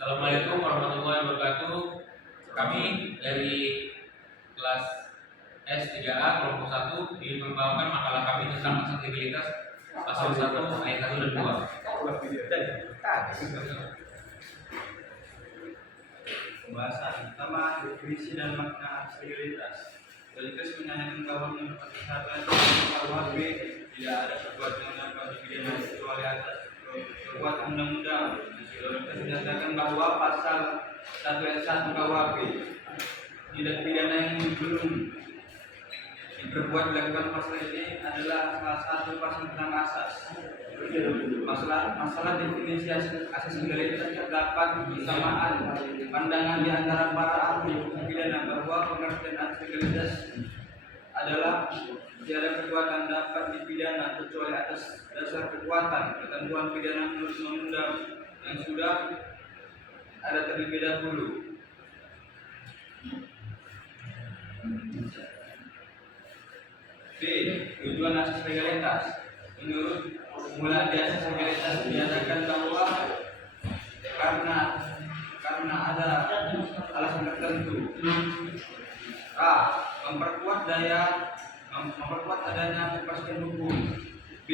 Assalamualaikum warahmatullahi wabarakatuh. Kami dari kelas S3A kelompok 1 ingin membawakan makalah kami tentang aksesibilitas pasal 1 ayat 1 dan 2. Pembahasan pertama, definisi dan makna aksesibilitas. Sekaligus menanyakan kawan yang kesehatan KUHP tidak ada perbuatan yang dapat dipidana kecuali atas perbuatan undang-undang. Prioritas dinyatakan bahwa pasal 1 ayat 1 KUHP tidak pidana yang belum diperbuat dilakukan pasal ini adalah salah satu pasal tentang asas. Masalah definisi aksesibilitas terdapat kesamaan pandangan di antara para ahli hukum pidana bahwa pengertian aksesibilitas adalah tiada perbuatan dapat dipidana kecuali atas dasar kekuatan ketentuan pidana menurut undang-undang yang sudah ada terlebih dahulu. B. Tujuan asas legalitas. Menurut formula asas legalitas dinyatakan bahwa karena ada alasan tertentu. A. Memperkuat adanya kepastian hukum. B.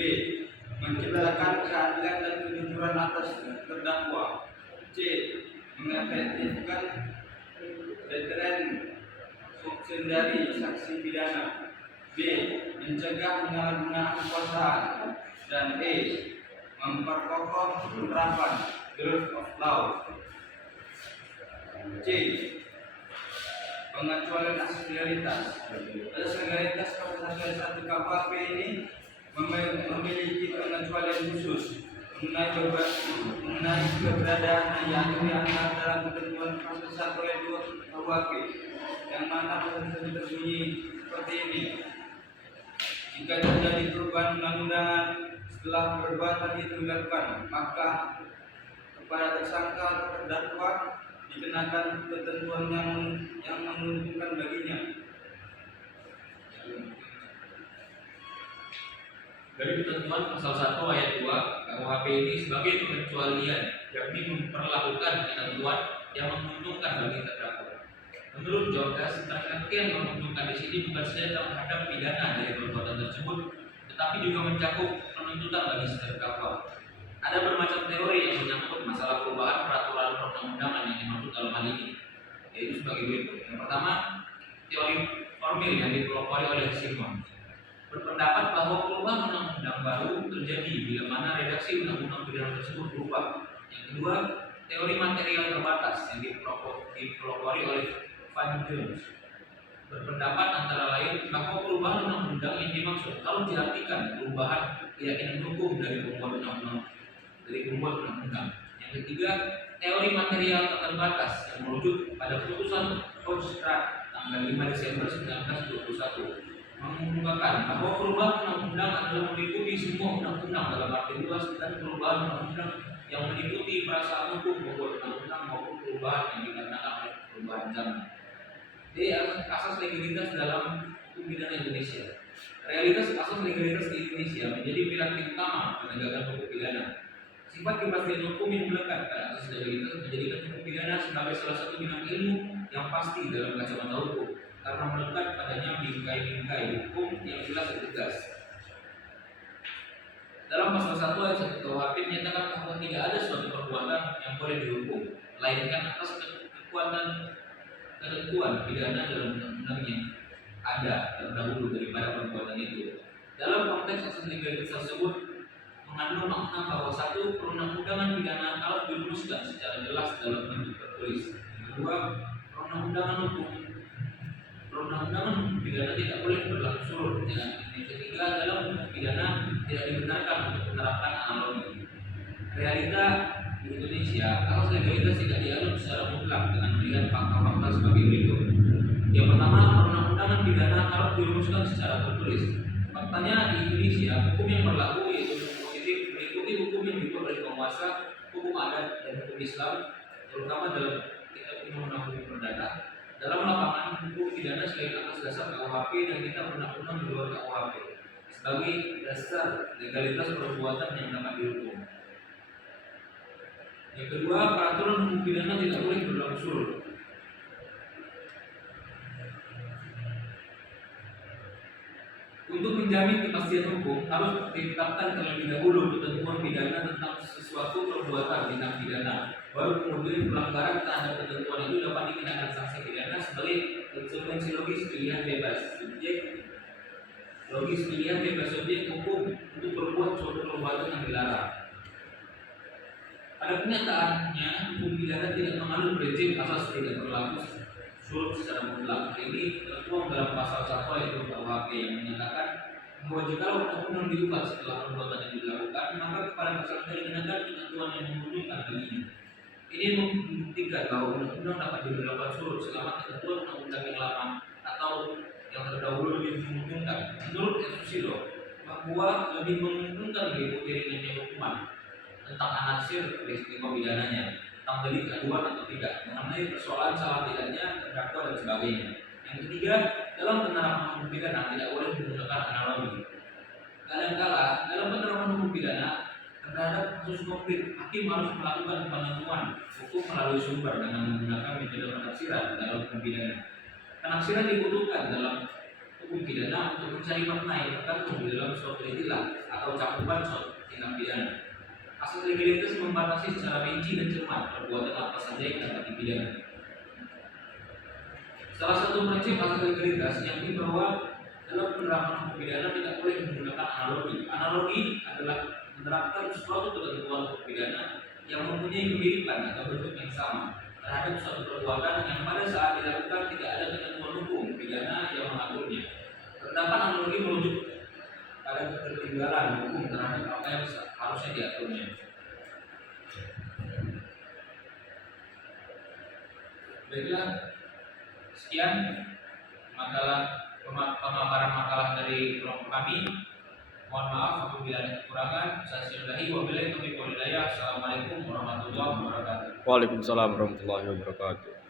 Menciptakan keadilan dan kejujuran atas terdakwa. C. Mengefektifkan deteren subsidiari saksi pidana. B. Mencegah penyalahgunaan kekuasaan. Dan E. Memperkokoh penerapan rule of law. C. Pengecualian asas legalitas. Asas legalitas pasal 1 KUHP ini memiliki pengecualian khusus mengenai keberadaan yang diangkat dalam ketentuan pasal 1 ayat 2 KUHP, yang mana pasal tersebut terbunyi seperti ini. Jika terjadi perubahan undang-undangan setelah perbuatan itu dilakukan, maka kepada tersangka atau terdakwa dikenakan ketentuan yang menguntungkan baginya. Dari ketentuan pasal 1 ayat 2 KUHP ini sebagai pengecualian, yakni memperlakukan ketentuan yang menguntungkan bagi terdakwa. Menurut Jokas, pengertian menguntungkan di sini bukan saja terhadap pidana dari perbuatan tersebut, tetapi juga mencakup penuntutan bagi terdakwa. Ada bermacam teori yang menyangkut masalah perubahan peraturan perundang-undangan yang dimaksud dalam hal ini, yaitu sebagai berikut. Yang pertama, teori formil yang dipelopori oleh Simon berpendapat bahwa perubahan undang-undang baru terjadi bila mana redaksi undang-undang pidana tersebut berubah. Yang kedua, teori material terbatas yang dipelopori oleh Van Jones berpendapat antara lain bahwa perubahan undang-undang yang dimaksud kalau diartikan perubahan keyakinan hukum dari pembuat undang-undang. Yang ketiga, teori material tak terbatas yang merujuk pada putusan Hochstadt tanggal 5 Desember 1921 mengungkapkan bahwa perubahan undang-undang adalah meliputi semua undang-undang dalam arti luas dan perubahan undang-undang yang meliputi perasaan hukum pembuat undang-undang maupun perubahan yang dikarenakan oleh perubahan zaman. D. Asas legalitas dalam hukum pidana Indonesia. Realitas asas legalitas di Indonesia menjadi pilar utama penegakan hukum pidana. Sifat kepastian hukum yang melekat pada asas legalitas menjadikan hukum pidana sebagai salah satu bidang ilmu yang pasti dalam kacamata hukum, karena melekat padanya bingkai-bingkai hukum yang jelas dan tegas. Dalam pasal 1 ayat 1 KUHP menyatakan bahwa tidak ada suatu perbuatan yang boleh dihukum, melainkan atas ketentuan pidana dalam undang-undang yang ada terdahulu daripada perbuatan itu. Dalam konteks asas legalitas tersebut mengandung makna bahwa satu, perundang-undangan pidana harus dirumuskan secara jelas dalam bentuk tertulis. Kedua, perundang-undangan pidana tidak boleh berlaku surut. Yang ketiga, dalam hukum pidana tidak dibenarkan untuk menerapkan analogi. Realita di Indonesia, asas legalitas tidak diatur secara mutlak dengan melihat fakta-fakta sebagai berikut. Yang pertama, perundang-undangan pidana harus dirumuskan secara tertulis. Faktanya di Indonesia, hukum yang berlaku yaitu hukum positif meliputi hukum yang dibuat oleh penguasa, hukum adat dan hukum Islam, terutama dalam kitab undang-undang hukum perdata. Dalam lapangan, hukum pidana selain atas dasar KUHP dan kitab undang-undang di luar KUHP sebagai dasar legalitas perbuatan yang dapat dihukum. Yang kedua, peraturan hukum pidana tidak boleh berlaku surut. Untuk menjamin kepastian hukum harus ditetapkan terlebih dahulu ketentuan pidana tentang sesuatu perbuatan tindak pidana. Baru kemudian pelanggaran terhadap ketentuan itu dapat dikenakan sanksi pidana sebagai konsekuensi logis pilihan bebas subjek hukum untuk berbuat suatu perbuatan yang dilarang. Pada kenyataannya, hukum pidana tidak menganut prinsip asas tidak berlaku surut secara mutlak. Ini tertuang dalam pasal 1 ayat 2 KUHP yang menyatakan bahwa jika undang-undang diubah setelah perbuatan yang dilakukan, maka kepada tersangka dikenakan ketentuan yang menguntungkan baginya. Ini membuktikan bahwa undang-undang dapat diberlakukan surut selama ketentuan undang-undang yang lama atau yang terdahulu lebih menguntungkan. Menurut Susilo, bahwa lebih menguntungkan meliputi ringannya hukuman tentang anaksir peristiwa pidananya, tentang delik aduan atau tidak, mengenai persoalan salah tidaknya terdakwa dan sebagainya. Yang ketiga, dalam penerapan hukum pidana tidak boleh menggunakan analogi. Kadangkala dalam penerapan hukum pidana terhadap kasus konkret, hakim harus melakukan penentuan hukum melalui sumber dengan menggunakan metode penaksiran dalam hukum pidana. Penaksiran dibutuhkan dalam hukum pidana untuk mencari makna yang terkandung di dalam suatu istilah atau cakupan suatu tindak pidana. Asas legalitas membatasi secara rinci dan cermat perbuatan apa saja yang dapat dipidana. Salah satu prinsip asas legalitas yang bahwa dalam penerapan hukum pidana tidak boleh menggunakan analogi. Analogi adalah menerapkan suatu ketentuan hukum pidana yang mempunyai kemiripan atau bentuk yang sama terhadap suatu perbuatan yang pada saat dilakukan tidak ada ketentuan hukum pidana yang mengaturnya. Penerapan analogi merujuk pada ketertinggalan hukum terhadap apa yang harusnya diaturnya. Baiklah, sekian pemaparan makalah dari kelompok kami. Mohon maaf apabila ada kekurangan. Saya silahkan wabillahi taufiq wal hidayah. Assalamualaikum warahmatullahi wabarakatuh. Waalaikumsalam warahmatullahi wabarakatuh.